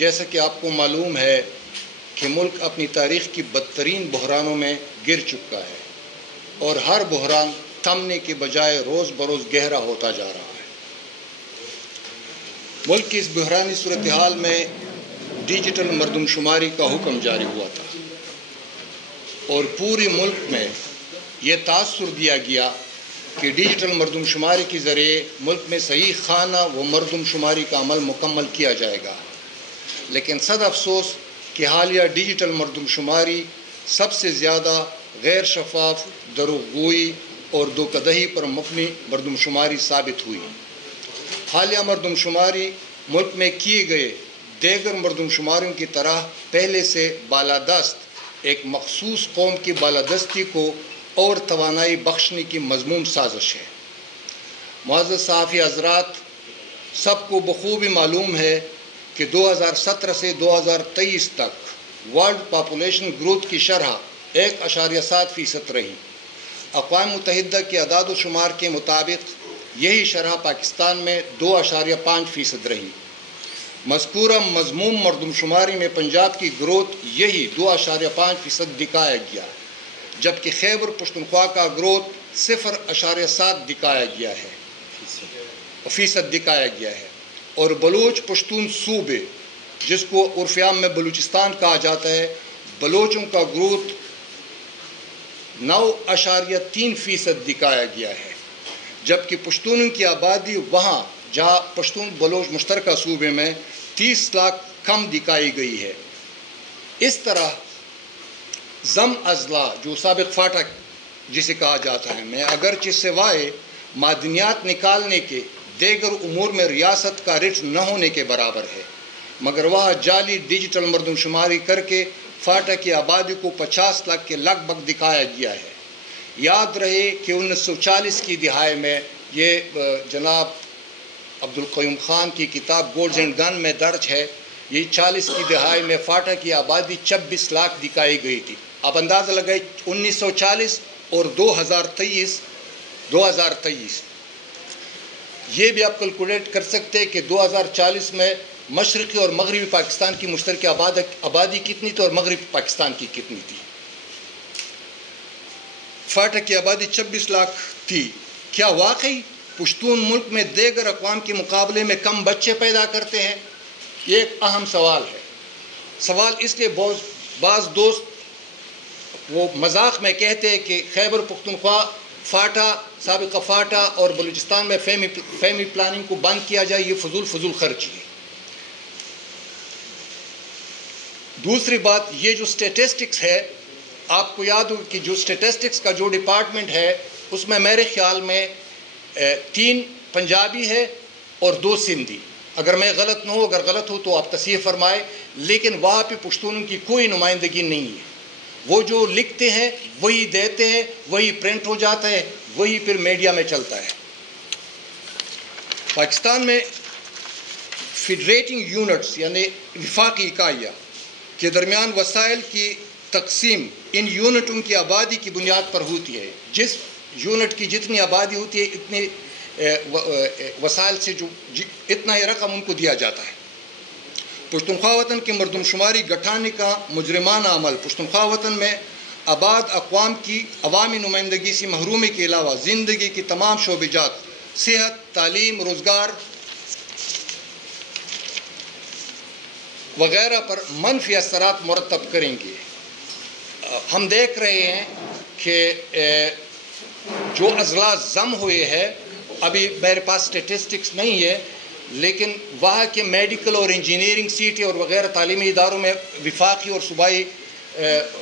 جیسا کہ آپ کو معلوم ہے کہ ملک اپنی تاریخ کی بدترین بحرانوں میں گر چکا ہے اور ہر بحران تھمنے کے بجائے روز بروز گہرا ہوتا جا رہا ہے۔ ملک کی اس بحرانی صورتحال میں ڈیجیٹل مردم شماری کا حکم جاری ہوا تھا اور پورے ملک میں یہ تاثر دیا گیا کہ ڈیجیٹل مردم شماری کے ذریعے ملک میں صحیح خانہ و مردم شماری کا عمل مکمل کیا جائے گا، لیکن صد افسوس کہ حالیہ ڈیجیٹل مردم شماری سب سے زیادہ غیر شفاف، دروغگوئی اور دھوکہ دہی پر مبنی مردم شماری ثابت ہوئی۔ حالیہ مردم شماری ملک میں کیے گئے دیگر مردم شماریوں کی طرح پہلے سے بالادست ایک مخصوص قوم کی بالادستی کو اور توانائی بخشنے کی مذموم سازش ہے۔ معزز صحافی حضرات، سب کو بخوبی معلوم ہے کہ 2017 سے 2023 تک ورلڈ پاپولیشن گروتھ کی شرح 1.7% رہی۔ اقوام متحدہ کے اعداد و شمار کے مطابق یہی شرح پاکستان میں 2.5% رہی۔ مذکورہ مذموم مردم شماری میں پنجاب کی گروتھ یہی 2.5% دکھایا گیا، جبکہ خیبر پختونخوا کا گروتھ 0.7 دکھایا گیا ہے اور بلوچ پشتون صوبے، جس کو عرف عام میں بلوچستان کہا جاتا ہے، بلوچوں کا گروتھ 9.3% دکھایا گیا ہے، جبکہ پشتونوں کی آبادی وہاں جہاں پشتون بلوچ مشترکہ صوبے میں 30 لاکھ کم دکھائی گئی ہے۔ اس طرح ضم اضلاع جو سابق فاٹا جسے کہا جاتا ہے میں اگرچہ سوائے معدنیات نکالنے کے دیگر امور میں ریاست کا رٹ نہ ہونے کے برابر ہے، مگر وہاں جعلی ڈیجیٹل مردم شماری کر کے فاٹا کی آبادی کو 50 لاکھ کے لگ بھگ دکھایا گیا ہے۔ یاد رہے کہ 1940 کی دہائی میں یہ جناب عبدالقیوم خان کی کتاب گولڈز اینڈ گن میں درج ہے، یہ 40 کی دہائی میں فاٹا کی آبادی 26 لاکھ دکھائی گئی تھی۔ آپ اندازہ لگائیں 1940 اور 2023 یہ بھی آپ کیلکولیٹ کر سکتے ہیں کہ 2040 میں مشرقی اور مغربی پاکستان کی مشترکہ آبادی کتنی تھی اور مغربی پاکستان کی کتنی تھی۔ فاٹا کی آبادی 26 لاکھ تھی۔ کیا واقعی پشتون ملک میں دیگر اقوام کے مقابلے میں کم بچے پیدا کرتے ہیں؟ یہ ایک اہم سوال ہے۔ سوال اس لیے بعض دوست وہ مذاق میں کہتے ہیں کہ خیبر پختونخوا فاٹا، سابقہ فاٹا اور بلوچستان میں فیملی پلاننگ کو بند کیا جائے، یہ فضول خرچی ہے۔ دوسری بات، یہ جو سٹیٹسٹکس ہے، آپ کو یاد ہو کہ جو سٹیٹسٹکس کا جو ڈپارٹمنٹ ہے اس میں میرے خیال میں 3 پنجابی ہے اور 2 سندھی، اگر میں غلط نہ ہوں، اگر غلط ہو تو آپ تصحیح فرمائے، لیکن وہاں پہ پشتونوں کی کوئی نمائندگی نہیں ہے۔ وہ جو لکھتے ہیں وہی دیتے ہیں، وہی پرنٹ ہو جاتا ہے، وہی پھر میڈیا میں چلتا ہے۔ پاکستان میں فیڈریٹنگ یونٹس یعنی وفاقی اکائیاں کے درمیان وسائل کی تقسیم ان یونٹوں کی آبادی کی بنیاد پر ہوتی ہے۔ جس یونٹ کی جتنی آبادی ہوتی ہے اتنے وسائل سے اتنا ہی رقم ان کو دیا جاتا ہے۔ پشتونخوا وطن کی مردم شماری گٹھانے کا مجرمانہ عمل پشتونخوا وطن میں آباد اقوام کی عوامی نمائندگی سے محرومی کے علاوہ زندگی کی تمام شعبے جات، صحت، تعلیم، روزگار وغیرہ پر منفی اثرات مرتب کریں گے۔ ہم دیکھ رہے ہیں کہ جو اضلاع ضم ہوئے ہیں، ابھی میرے پاس سٹیٹسٹکس نہیں ہے، لیکن وہاں کے میڈیکل اور انجینئرنگ سیٹیں اور وغیرہ تعلیمی اداروں میں وفاقی اور صوبائی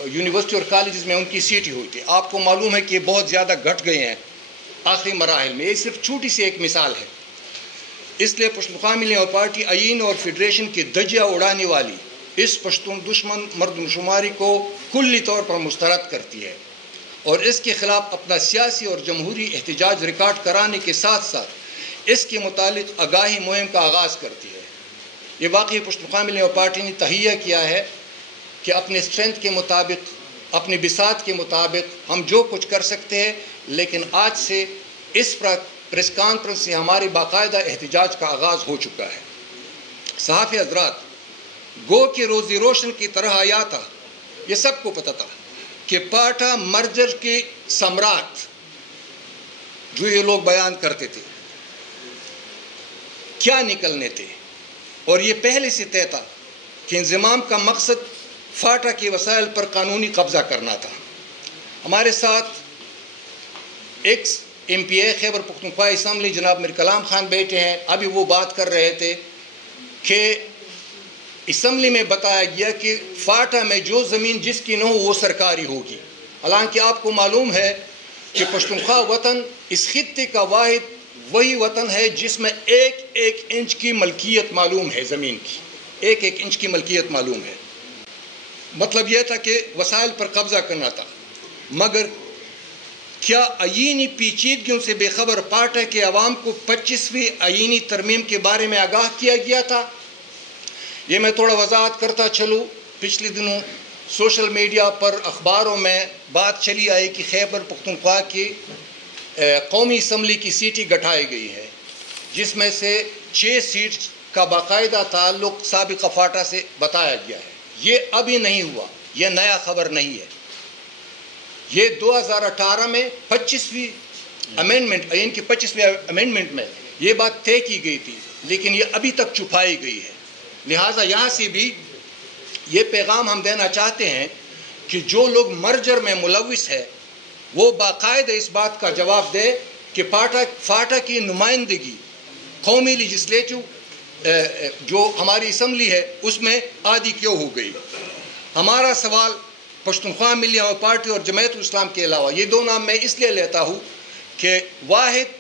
یونیورسٹی اور کالجز میں ان کی سیٹیں ہوئی تھی۔ آپ کو معلوم ہے کہ یہ بہت زیادہ گھٹ گئے ہیں آخری مراحل میں۔ یہ صرف چھوٹی سی ایک مثال ہے۔ اس لیے پشتونخوا ملیہ پارٹی آئین اور فیڈریشن کی دھجیاں اڑانے والی اس پشتون دشمن مردم شماری کو کلی طور پر مسترد کرتی ہے اور اس کے خلاف اپنا سیاسی اور جمہوری احتجاج ریکارڈ کرانے کے ساتھ ساتھ اس کے متعلق آگاہی مہم کا آغاز کرتی ہے۔ یہ واقعی پشتونخوا ملیہ پارٹی نے تہیہ کیا ہے کہ اپنے اسٹرینتھ کے مطابق، اپنی بساط کے مطابق ہم جو کچھ کر سکتے ہیں، لیکن آج سے اس پریس کانفرنس سے ہماری باقاعدہ احتجاج کا آغاز ہو چکا ہے۔ صحافی حضرات، گو کہ روزی روشن کی طرح آیا تھا. یہ سب کو پتہ تھا کہ پاٹا مرجر کے سمراٹ جو یہ لوگ بیان کرتے تھے کیا نکلنے تھے، اور یہ پہلے سے طے تھا کہ انضمام کا مقصد فاٹا کے وسائل پر قانونی قبضہ کرنا تھا. ہمارے ساتھ ایکس ایم پی اے خیبر پختونخوا اسمبلی جناب میر کلام خان بیٹھے ہیں. ابھی وہ بات کر رہے تھے کہ اسمبلی میں بتایا گیا کہ فاٹا میں جو زمین جس کی نہ ہو وہ سرکاری ہوگی. حالانکہ آپ کو معلوم ہے کہ پختونخوا وطن اس خطے کا واحد وہی وطن ہے جس میں ایک ایک انچ کی ملکیت معلوم ہے، زمین کی ایک ایک انچ کی ملکیت معلوم ہے. مطلب یہ تھا کہ وسائل پر قبضہ کرنا تھا. مگر کیا آئینی پیچیدگیوں سے بے خبر پاٹا کے عوام کو 25ویں آئینی ترمیم کے بارے میں آگاہ کیا گیا تھا؟ یہ میں تھوڑا وضاحت کرتا چلوں. پچھلے دنوں سوشل میڈیا پر اخباروں میں بات چلی آئی کہ خیبر پختونخوا کی قومی اسمبلی کی سیٹیں گھٹائی گئی ہے، جس میں سے 6 سیٹ کا باقاعدہ تعلق سابق فاٹا سے بتایا گیا ہے. یہ ابھی نہیں ہوا، یہ نیا خبر نہیں ہے. یہ 2018 میں 25ویں امینڈمنٹ آئین کی 25ویں امینڈمنٹ میں یہ بات طے کی گئی تھی، لیکن یہ ابھی تک چھپائی گئی ہے. لہٰذا یہاں سے بھی یہ پیغام ہم دینا چاہتے ہیں کہ جو لوگ مرجر میں ملوث ہے وہ باقاعدہ اس بات کا جواب دے کہ فاٹا کی نمائندگی قومی لیجسلیٹو جو ہماری اسمبلی ہے اس میں آدھی کیوں ہو گئی. ہمارا سوال پختونخوا ملی عوامی پارٹی اور جمعیت الاسلام کے علاوہ یہ دو نام میں اس لیے لیتا ہوں کہ واحد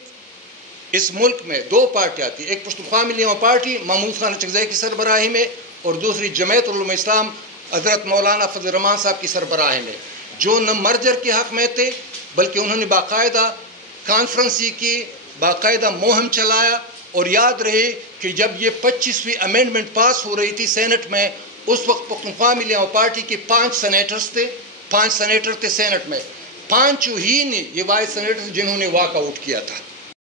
اس ملک میں 2 پارٹیاں تھیں، ایک پختونخوا ملی عوامی پارٹی محمود خان اچکزئی کی سربراہی میں اور دوسری جمعیت علماء اسلام حضرت مولانا فضل الرحمان صاحب کی سربراہی میں، جو نہ مرجر کے حق میں تھے بلکہ انہوں نے باقاعدہ کانفرنسی کی، باقاعدہ مہم چلایا. اور یاد رہے کہ جب یہ 25ویں امینڈمنٹ پاس ہو رہی تھی سینٹ میں، اس وقت پختونخوا ملی عوامی پارٹی کے 5 سینیٹر تھے سینٹ میں. 5 ہی نے یہ واحد سینیٹر جنہوں نے واک آؤٹ کیا تھا.